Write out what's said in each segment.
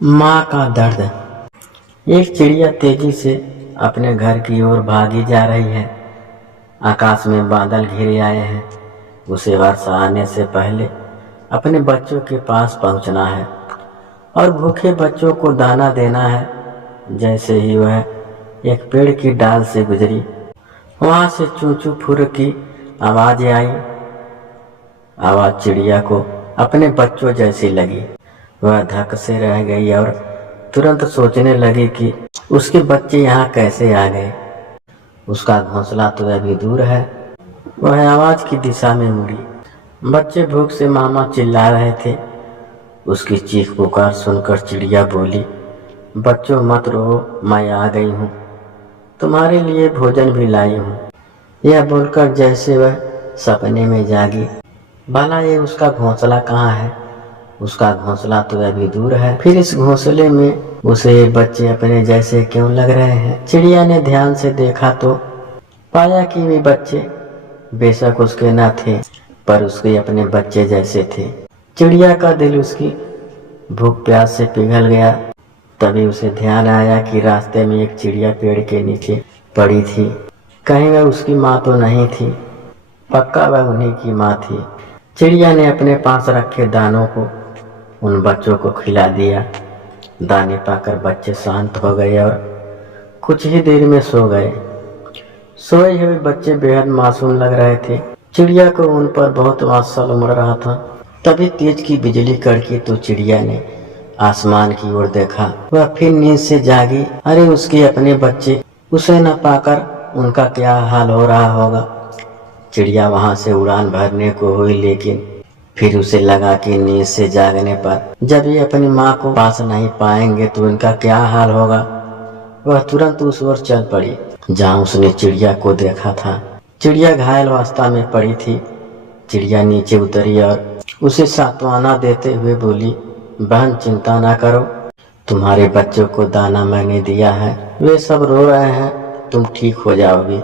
माँ का दर्द। एक चिड़िया तेजी से अपने घर की ओर भागी जा रही है। आकाश में बादल घिरे आए हैं। उसे वर्षा आने से पहले अपने बच्चों के पास पहुंचना है और भूखे बच्चों को दाना देना है। जैसे ही वह एक पेड़ की डाल से गुजरी, वहां से चू चू फुर की आवाज़ आई। आवाज़ चिड़िया को अपने बच्चों जैसी लगी। वह धक से रह गई और तुरंत सोचने लगी कि उसके बच्चे यहाँ कैसे आ गए। उसका घोंसला तो अभी दूर है। वह आवाज़ की दिशा में मुड़ी। बच्चे भूख से मामा चिल्ला रहे थे। उसकी चीख पुकार सुनकर चिड़िया बोली, बच्चों मत रो, मैं आ गई हूँ, तुम्हारे लिए भोजन भी लाई हूँ। यह बोलकर जैसे वह सपने में जागी। भला ये उसका घोंसला कहाँ है? उसका घोंसला तो अभी दूर है। फिर इस घोंसले में उसे ये बच्चे अपने जैसे क्यों लग रहे हैं? चिड़िया ने ध्यान से देखा तो पाया कि वे बच्चे बेशक उसके न थे, पर उसके अपने बच्चे जैसे थे। चिड़िया का दिल उसकी भूख प्यास से पिघल गया। तभी उसे ध्यान आया कि रास्ते में एक चिड़िया पेड़ के नीचे पड़ी थी। कहीं वह उसकी माँ तो नहीं थी? पक्का वह उन्हीं की माँ थी। चिड़िया ने अपने पास रखे दानों को उन बच्चों को खिला दिया। दाने पाकर बच्चे शांत हो गए और कुछ ही देर में सो गए। सोए हुए बच्चे बेहद मासूम लग रहे थे। चिड़िया को उन पर बहुत वात्सल्य उमड़ रहा था। तभी तेज की बिजली कड़की तो चिड़िया ने आसमान की ओर देखा। वह फिर नींद से जागी। अरे उसके अपने बच्चे! उसे न पाकर उनका क्या हाल हो रहा होगा। चिड़िया वहां से उड़ान भरने को हुई, लेकिन फिर उसे लगा कि नींद से जागने पर जब ये अपनी माँ को पास नहीं पाएंगे तो इनका क्या हाल होगा। वह तुरंत उस ओर चल पड़ी जहाँ उसने चिड़िया को देखा था। चिड़िया घायल अवस्था में पड़ी थी। चिड़िया नीचे उतरी और उसे सांत्वना देते हुए बोली, बहन चिंता ना करो, तुम्हारे बच्चों को दाना मैंने दिया है, वे सब रो रहे हैं, तुम ठीक हो जाओगी।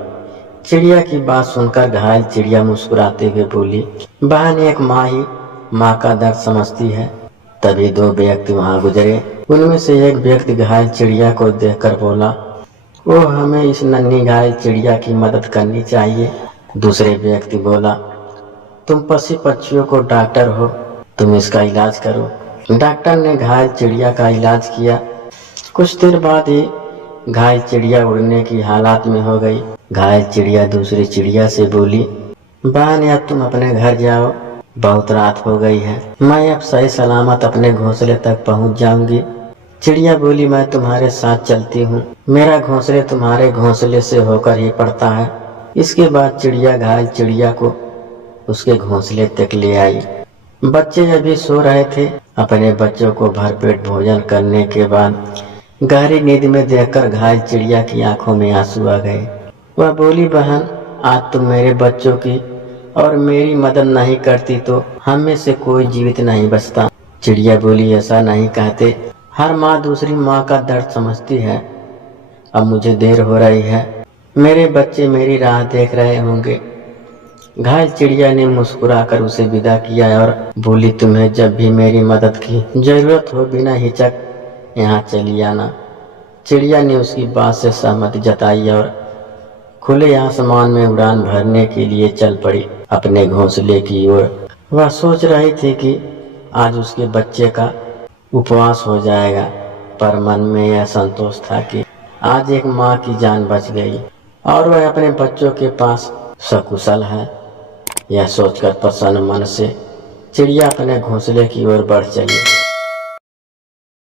चिड़िया की बात सुनकर घायल चिड़िया मुस्कुराते हुए बोली, बहन एक माँ ही माँ का दर्द समझती है। तभी दो व्यक्ति वहां गुजरे। उनमें से एक व्यक्ति घायल चिड़िया को देखकर बोला, ओह हमें इस नन्ही घायल चिड़िया की मदद करनी चाहिए। दूसरे व्यक्ति बोला, तुम पशु पक्षियों को डॉक्टर हो, तुम इसका इलाज करो। डॉक्टर ने घायल चिड़िया का इलाज किया। कुछ देर बाद ही घायल चिड़िया उड़ने की हालात में हो गई। घायल चिड़िया दूसरी चिड़िया से बोली, बहन अब तुम अपने घर जाओ, बहुत रात हो गई है, मैं अब सही सलामत अपने घोंसले तक पहुंच जाऊंगी। चिड़िया बोली, मैं तुम्हारे साथ चलती हूँ, मेरा घोंसले तुम्हारे घोंसले से होकर ही पड़ता है। इसके बाद चिड़िया घायल चिड़िया को उसके घोंसले तक ले आई। बच्चे अभी सो रहे थे। अपने बच्चों को भरपेट भोजन करने के बाद गहरी नींद में देखकर घायल चिड़िया की आंखों में आंसू आ गए। वह बोली, बहन आज तुम मेरे बच्चों की और मेरी मदद नहीं करती तो हम में से कोई जीवित नहीं बचता। चिड़िया बोली, ऐसा नहीं कहते, हर माँ दूसरी माँ का दर्द समझती है। अब मुझे देर हो रही है, मेरे बच्चे मेरी राह देख रहे होंगे। घायल चिड़िया ने मुस्कुराकर उसे विदा किया और बोली, तुम्हें जब भी मेरी मदद की जरूरत हो बिना हिचक यहाँ चली आना। चिड़िया ने उसकी बात से सहमति जताई और खुले आसमान में उड़ान भरने के लिए चल पड़ी अपने घोंसले की ओर। वह सोच रही थी कि आज उसके बच्चे का उपवास हो जाएगा, पर मन में यह संतोष था कि आज एक माँ की जान बच गई और वह अपने बच्चों के पास सकुशल है। यह सोचकर प्रसन्न मन से चिड़िया अपने घोंसले की ओर बढ़ चली।